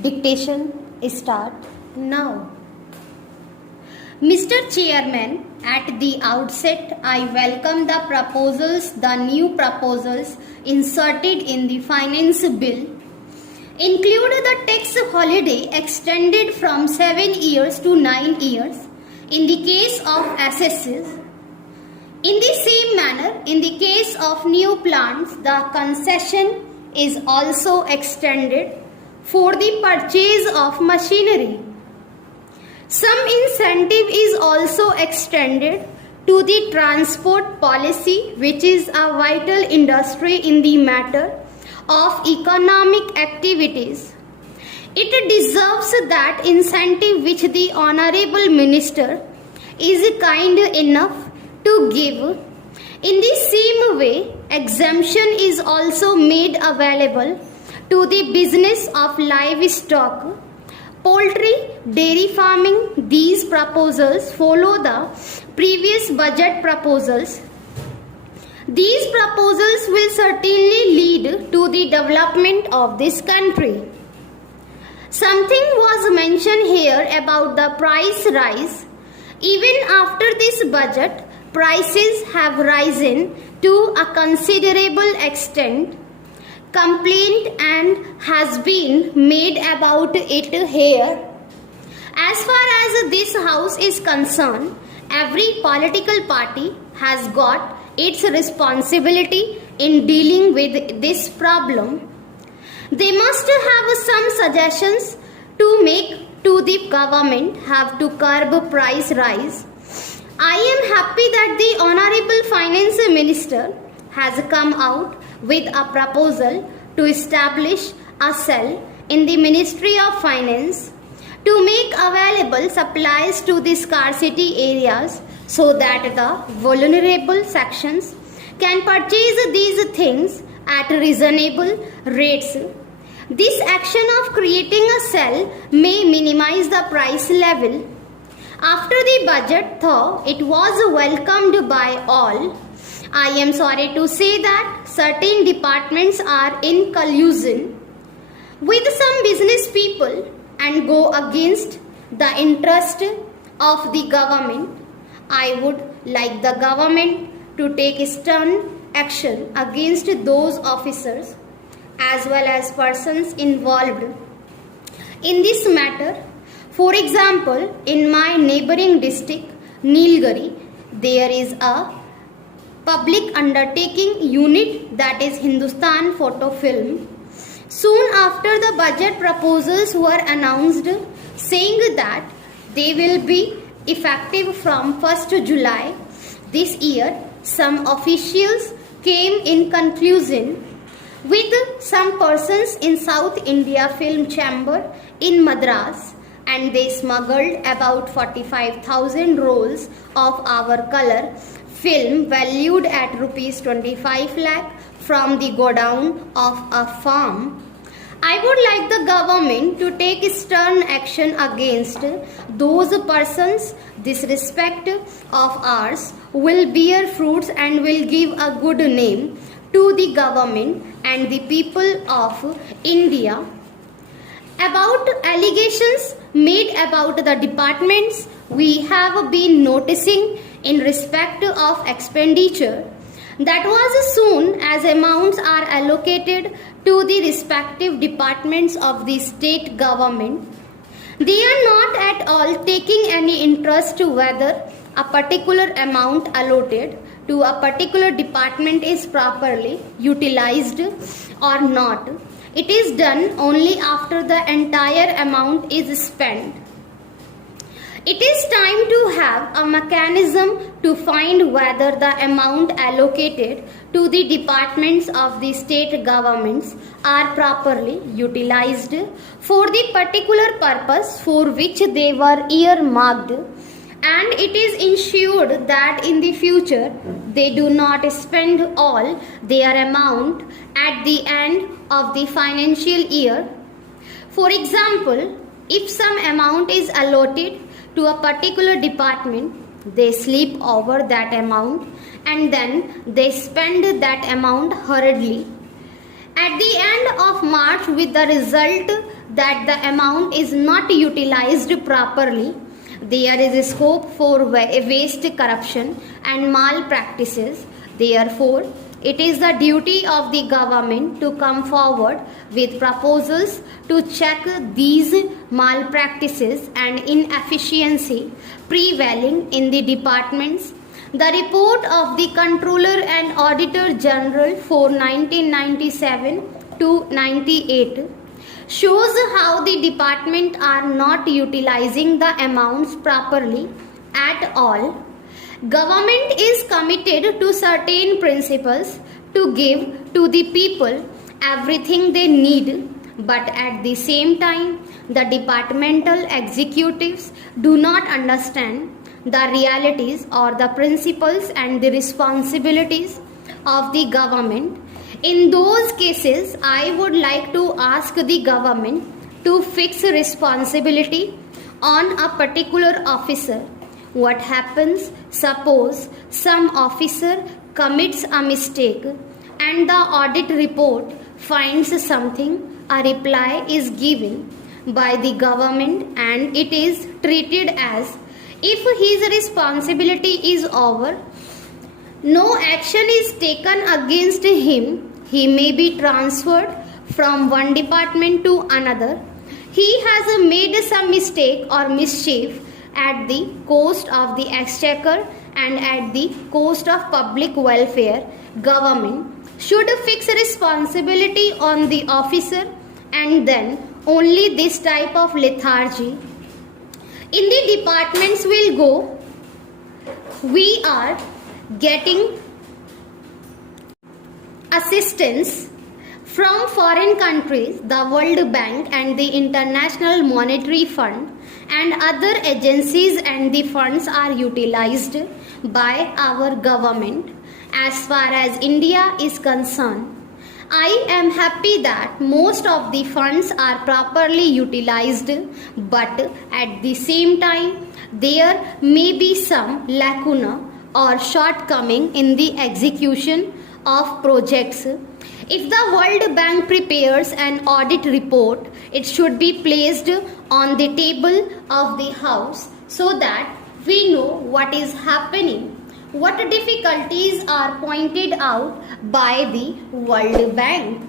Dictation start now. Mr. Chairman, at the outset, I welcome the new proposals inserted in the Finance Bill. Include the tax holiday extended from 7 years to 9 years in the case of assesses. In the same manner, in the case of new plants, the concession is also extended for the purchase of machinery. Some incentive is also extended to the transport policy, which is a vital industry in the matter of economic activities. It deserves that incentive which the Honorable Minister is kind enough to give. In the same way, exemption is also made available to the business of livestock, poultry, dairy farming. These proposals follow the previous budget proposals. These proposals will certainly lead to the development of this country. Something was mentioned here about the price rise. Even after this budget, prices have risen to a considerable extent. Complaint and has been made about it here. As far as this house is concerned, every political party has got its responsibility in dealing with this problem. They must have some suggestions to make to the government have to curb price rise. I am happy that the Honorable Finance Minister has come out with a proposal to establish a cell in the Ministry of Finance to make available supplies to the scarcity areas so that the vulnerable sections can purchase these things at reasonable rates. This action of creating a cell may minimize the price level. After the budget, though it was welcomed by all, I am sorry to say that certain departments are in collusion with some business people and go against the interest of the government. I would like the government to take stern action against those officers as well as persons involved in this matter. For example, in my neighboring district, Nilgiri, there is a public undertaking unit, that is Hindustan Photo Film. Soon after the budget proposals were announced saying that they will be effective from 1st July this year, some officials came in conclusion with some persons in South India Film Chamber in Madras, and they smuggled about 45,000 rolls of our color film valued at rupees 25 lakh from the godown of a farm. I would like the government to take stern action against those persons. This respect of ours will bear fruits and will give a good name to the government and the people of India. About allegations made about the departments, we have been noticing in respect of expenditure that was as soon as amounts are allocated to the respective departments of the state government, they are not at all taking any interest to whether a particular amount allotted to a particular department is properly utilized or not. It is done only after the entire amount is spent. It is time to have a mechanism to find whether the amount allocated to the departments of the state governments are properly utilized for the particular purpose for which they were earmarked, and it is ensured that in the future they do not spend all their amount at the end of the financial year. For example, if some amount is allotted to a particular department, they sleep over that amount and then they spend that amount hurriedly. At the end of March, with the result that the amount is not utilized properly, there is scope for waste, corruption and malpractices. Therefore, it is the duty of the government to come forward with proposals to check these malpractices and inefficiency prevailing in the departments. The report of the Controller and Auditor General for 1997 to 98 shows how the department are not utilizing the amounts properly at all. Government is committed to certain principles to give to the people everything they need, but at the same time, the departmental executives do not understand the realities or the principles and the responsibilities of the government. In those cases, I would like to ask the government to fix responsibility on a particular officer. What happens? Suppose some officer commits a mistake and the audit report finds something, a reply is given by the government and it is treated as if his responsibility is over. No action is taken against him. He may be transferred from one department to another. He has made some mistake or mischief at the cost of the exchequer and at the cost of public welfare. Government should fix responsibility on the officer, and then only this type of lethargy in the departments will go. We are getting assistance from foreign countries, the World Bank and the International Monetary Fund and other agencies, and the funds are utilized by our government. As far as India is concerned, I am happy that most of the funds are properly utilized, but at the same time, there may be some lacuna or shortcoming in the execution of projects. If the World Bank prepares an audit report, it should be placed on the table of the House so that we know what is happening, what difficulties are pointed out by the World Bank.